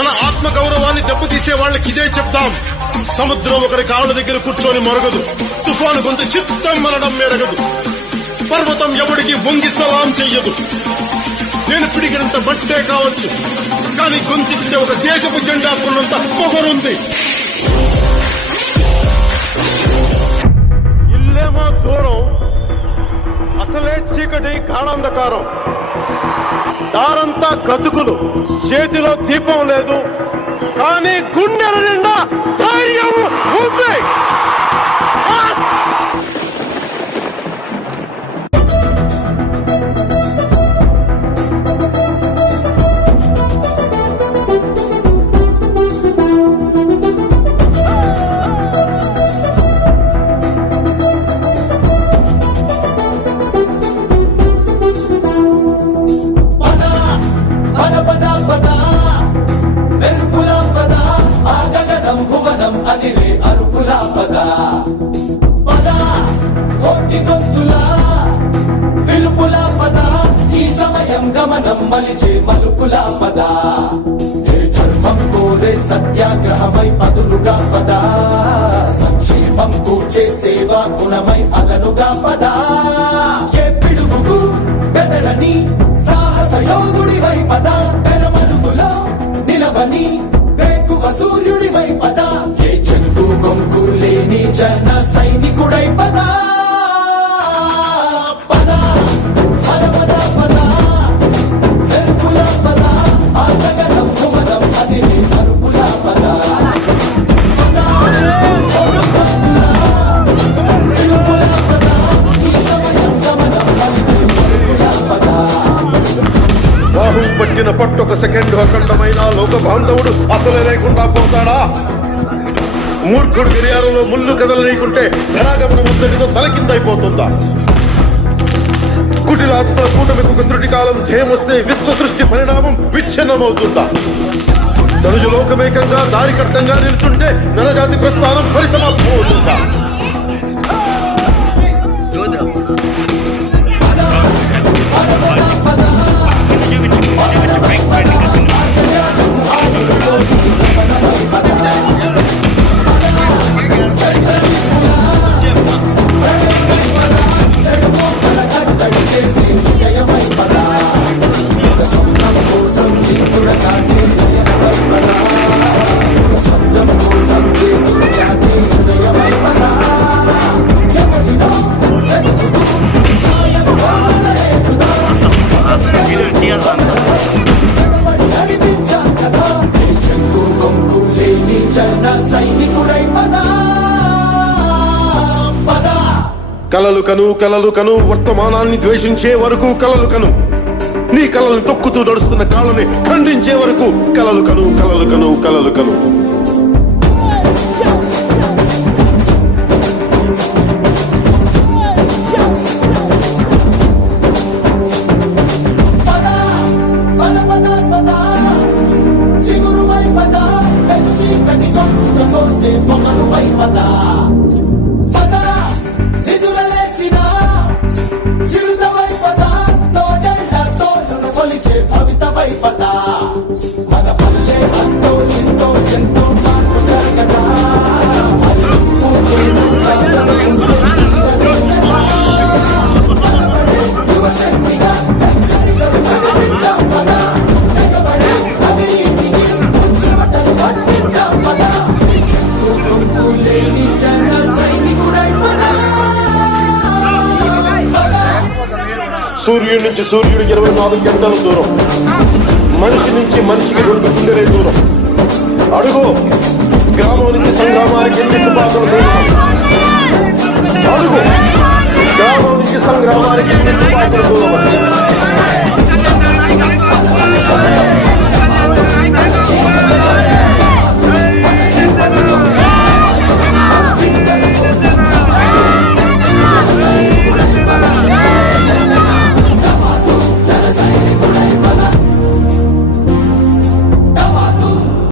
మన ఆత్మ గౌరవాన్ని దెబ్బతీసే వాళ్ళకి ఇదే చెప్తాం. సముద్రం ఒకరి కాళ్ళ దగ్గర కూర్చొని మొరగదు, తుఫాను గొంతు చిత్తం మనడం మెరగదు, పర్వతం ఎవడికి వంగి సలాం చెయ్యదు. నేను పిడిగినంత బట్టే కావచ్చు, కానీ గొంతుకితే ఒక దేశపు జెండా కొన్నంత పొగరుంది. ఇల్లేమో దూరం, అసలే చీకటి గాఢాంధకారం, దారంతా గతుకులు, చేతిలో దీపం లేదు, కానీ గుండెల నిండా ధైర్యం ఉంది. మలిచే మలుపులా పద, ఏ ధర్మం కోరే సత్యాగ్రహమై పదులుగా పద, సంక్షేమం కూర్చే సేవా గుణమై అదనుగా పద, ఏ పిడుగుకు బెదరని సాహస యోగుడివై పద, తెరమరుగులో నిలవని వేకువ సూర్యుడివై పద, ఏ చెంగు కొంకు లేని జన సైనికుడై పద. రాహు పట్టిన పట్టొక సెకండ్ అఖండమైన లోక బాంధవుడు అసలే లేకుండా పోతాడా? మూర్ఖుడు గడియారంలో ముళ్ళు కదలనీకుంటే ధరాగమనం అంతటితో తలకిందైపోతుందా? కుటిలాత్మ కూటమికి ఒక త్రుటి కాలం జయమొస్తే విశ్వ సృష్టి పరిణామం విచ్ఛిన్నమవుతుందా? తనుజు లోకమేకంగా దారి కట్టంగా నిలుచుంటే నరజాతి ప్రస్థానం పరిసమాప్తం అవుతుందా? కలలు కను కలలు కను, వర్తమానాన్ని ద్వేషించే వరకు కలలు కను, నీ కలలను తొక్కుతూ నడుస్తున్న కాళ్ళని ఖండించే వరకు కలలు కను కలలు కను కలలు కను. మన పల్లె అంతో ఎంతో ఎంతో మార్పు జరగదా, యువశక్తిగా అవినీతిని ఉచ్చమటలు పట్టిద్దాం పద, గుంపు లేని జన సైనికుడై పద. సూర్యుడి నుంచి సూర్యుడు 24 గంటల దూరం, మనిషి నుంచి మనిషికి 2 గుండెలే దూరం. అడుగు గ్రామం నుంచి సంగ్రామానికి ఎన్ని తుపాకులు దూరం.